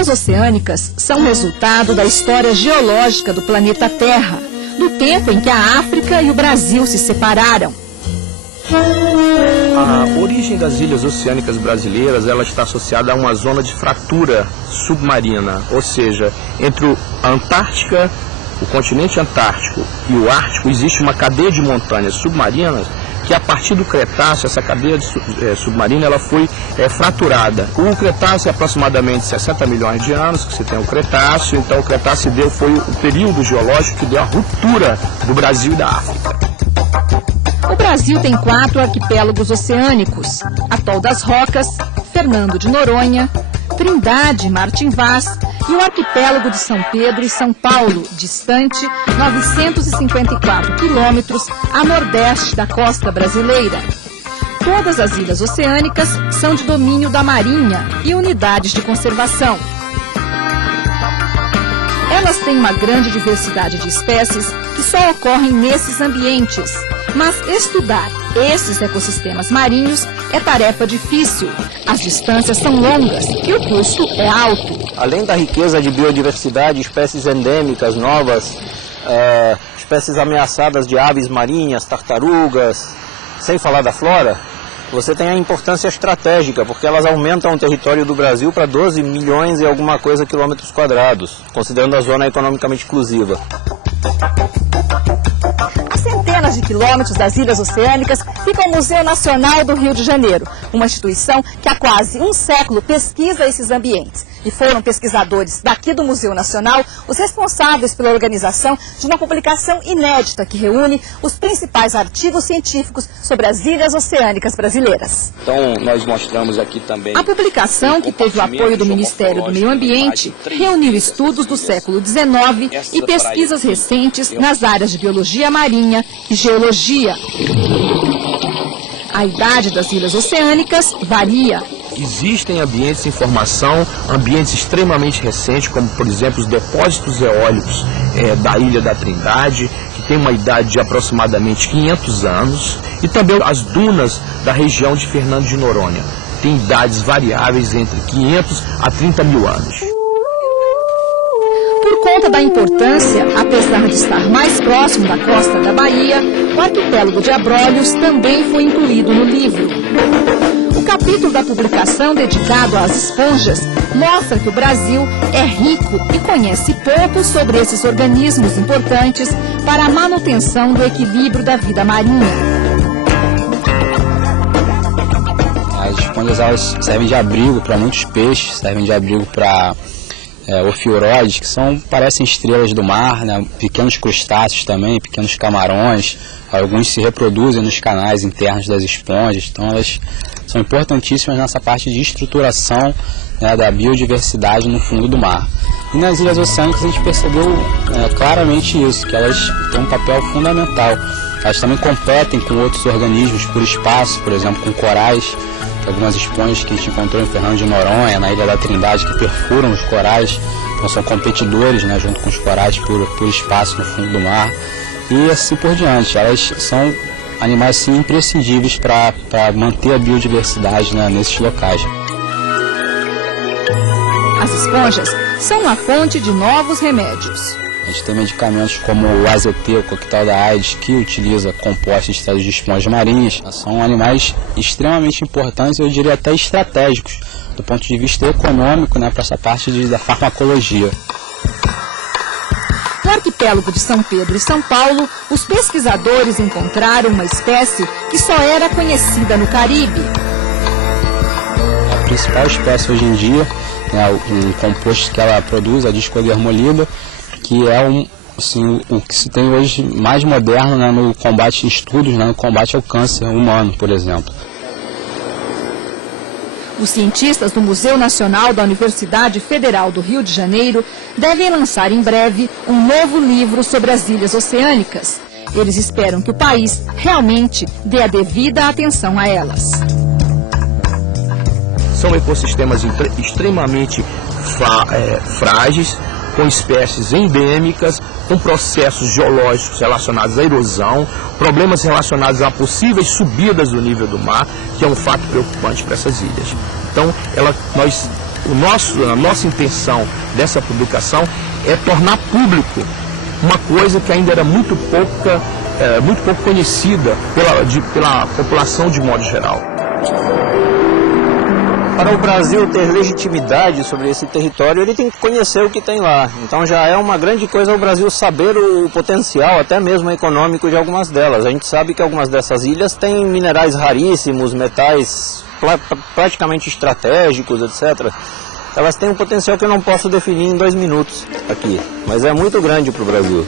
ilhas oceânicas são resultado da história geológica do planeta Terra, do tempo em que a África e o Brasil se separaram. A origem das ilhas oceânicas brasileiras, ela está associada a uma zona de fratura submarina, ou seja, entre a Antártica, o continente antártico e o Ártico, existe uma cadeia de montanhas submarinas que a partir do Cretáceo, essa cadeia submarina, ela foi fraturada. O Cretáceo é aproximadamente 60 milhões de anos que você tem o Cretáceo, então o Cretáceo foi o período geológico que deu a ruptura do Brasil e da África. O Brasil tem 4 arquipélagos oceânicos: Atol das Rocas, Fernando de Noronha, Trindade e Martim Vaz, e o arquipélago de São Pedro e São Paulo, distante 954 quilômetros a nordeste da costa brasileira. Todas as ilhas oceânicas são de domínio da Marinha e unidades de conservação. Elas têm uma grande diversidade de espécies que só ocorrem nesses ambientes. Mas estudar esses ecossistemas marinhos é tarefa difícil. As distâncias são longas e o custo é alto. Além da riqueza de biodiversidade, espécies endêmicas novas, espécies ameaçadas de aves marinhas, tartarugas, sem falar da flora, você tem a importância estratégica, porque elas aumentam o território do Brasil para 12 milhões e alguma coisa quilômetros quadrados, considerando a zona economicamente exclusiva. Centenas de quilômetros das ilhas oceânicas fica o Museu Nacional do Rio de Janeiro, uma instituição que há quase um século pesquisa esses ambientes. E foram pesquisadores daqui do Museu Nacional os responsáveis pela organização de uma publicação inédita que reúne os principais artigos científicos sobre as ilhas oceânicas brasileiras. Então, nós mostramos aqui também... A publicação, que teve o apoio do Ministério do Meio Ambiente, reuniu estudos do século XIX e pesquisas recentes nas áreas de biologia marinha e geologia. A idade das ilhas oceânicas varia. Existem ambientes em formação, ambientes extremamente recentes, como por exemplo os depósitos eólicos da Ilha da Trindade, que tem uma idade de aproximadamente 500 anos, e também as dunas da região de Fernando de Noronha. Tem idades variáveis entre 500 a 30 mil anos. Por conta da importância, apesar de estar mais próximo da costa da Bahia, o arquipélago de Abrolhos também foi incluído no livro. O capítulo da publicação dedicado às esponjas mostra que o Brasil é rico e conhece pouco sobre esses organismos importantes para a manutenção do equilíbrio da vida marinha. As esponjas, elas servem de abrigo para muitos peixes, servem de abrigo para ofiuroides, que parecem estrelas do mar, né? Pequenos crustáceos também, pequenos camarões. Alguns se reproduzem nos canais internos das esponjas, então elas são importantíssimas nessa parte de estruturação, né, da biodiversidade no fundo do mar. E nas ilhas oceânicas a gente percebeu claramente isso, que elas têm um papel fundamental. Elas também competem com outros organismos por espaço, por exemplo, com corais, algumas esponjas que a gente encontrou em Fernando de Noronha, na Ilha da Trindade, que perfuram os corais, então são competidores, né, junto com os corais por espaço no fundo do mar, e assim por diante. Elas são animais assim, imprescindíveis para manter a biodiversidade, né, nesses locais. As esponjas são uma fonte de novos remédios. A gente tem medicamentos como o AZT, o coquetel da AIDS, que utiliza compostos extraídos de esponjas marinhas. São animais extremamente importantes, eu diria até estratégicos, do ponto de vista econômico, né, para essa parte da farmacologia. No arquipélago de São Pedro e São Paulo, os pesquisadores encontraram uma espécie que só era conhecida no Caribe. A principal espécie hoje em dia, né, um composto que ela produz, a discodermolida, que é o que se tem hoje mais moderno, né, no combate, estudos, né, no combate ao câncer humano, por exemplo. Os cientistas do Museu Nacional da Universidade Federal do Rio de Janeiro devem lançar em breve um novo livro sobre as ilhas oceânicas. Eles esperam que o país realmente dê a devida atenção a elas. São ecossistemas extremamente frágeis, com espécies endêmicas, com processos geológicos relacionados à erosão, problemas relacionados a possíveis subidas do nível do mar, que é um fato preocupante para essas ilhas. Então, A nossa intenção dessa publicação é tornar público uma coisa que ainda era muito pouco conhecida pela população de modo geral. Para o Brasil ter legitimidade sobre esse território, ele tem que conhecer o que tem lá. Então já é uma grande coisa o Brasil saber o potencial, até mesmo econômico, de algumas delas. A gente sabe que algumas dessas ilhas têm minerais raríssimos, metais praticamente estratégicos, etc. Elas têm um potencial que eu não posso definir em 2 minutos aqui, mas é muito grande para o Brasil.